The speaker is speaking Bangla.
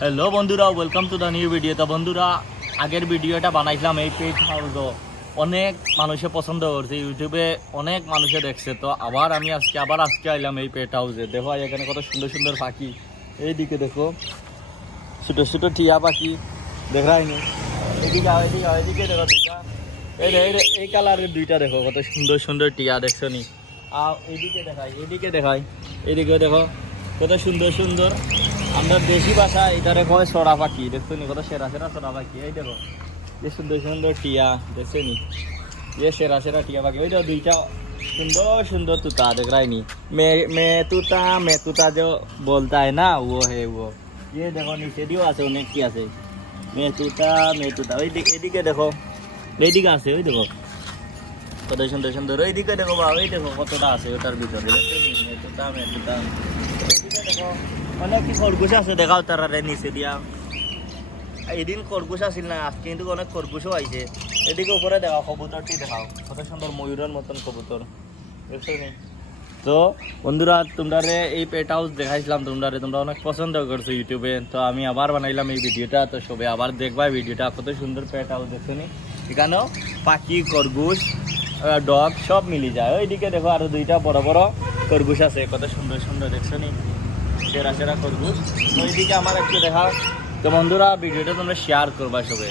হ্যালো বন্ধুরা, welcome to the new video. তো বন্ধুরা, আগের ভিডিওটা বানাইছিলাম এই পেট হাউসও অনেক মানুষে পছন্দ করছে, ইউটিউবে অনেক মানুষে দেখছে। তো আমি আজকে আইলাম এই পেট হাউসে। দেখো এখানে কত সুন্দর সুন্দর পাখি। এইদিকে দেখো ছোটো ছোটো টিয়া পাখি, দেখায়নি। এদিকে দেখো দুইটা, এই কালারের দুইটা দেখো কত সুন্দর সুন্দর টিয়া, দেখছো নি? আর এদিকে দেখো কত সুন্দর সুন্দর। আমরা দেশি ভাষা এটারে কয় সরা পাখি, দেখছো নি? কত সেরা সেরা সরা পাখি। এই দেখো যে সুন্দর সুন্দর টিয়া, দেখছো নি? ये सेरा सेरा टिया पाखी। ওই দুইটা सुंदर सुंदर तोता देख रहा है नी, मैं तोता जो बोलता है ना, वो है वो। ये देखो नीचे दियो আছে অনেক কি আছে, मैं तोता ওই এদিকে দেখো, এইদিকে আছে। ওই দেখো কত সুন্দর সুন্দর। ওইদিকে দেখো বা ওই দেখো কতটা আছে ওটার ভিতরে, मैं तोता ওইদিকে দেখো অনেক কি খরগোশ আছে, দেখাও তারা নিচে দিয়া। এদিন খরগোশ আসিল না, আজকে কিন্তু অনেক খরগোশও আইছে। এদিকে উপরে দেখাও, কবুতরটি দেখাও কত সুন্দর ময়ূরের মতন কবুতর, দেখছো নি? তো বন্ধুরা, তোমরা এই পেট হাউস দেখাইছিলাম, তোমরা অনেক পছন্দ করছো ইউটিউবে। তো আমি আবার বানাইলাম এই ভিডিওটা। তো সবে আবার দেখবা ভিডিওটা, কত সুন্দর পেট হাউস, দেখছো নি? এখানেও পাখি, খরগোশ, ডগ সব মিলি যায়। ওইদিকে দেখো আরো দুইটা বড় বড় খরগোশ আছে, কত সুন্দর সুন্দর, দেখছো নি? সেরা সেরা খরগোশ। তো এইদিকে আমার একটু দেখা। তো বন্ধুরা, ভিডিওটা তোমরা শেয়ার করবা সবে।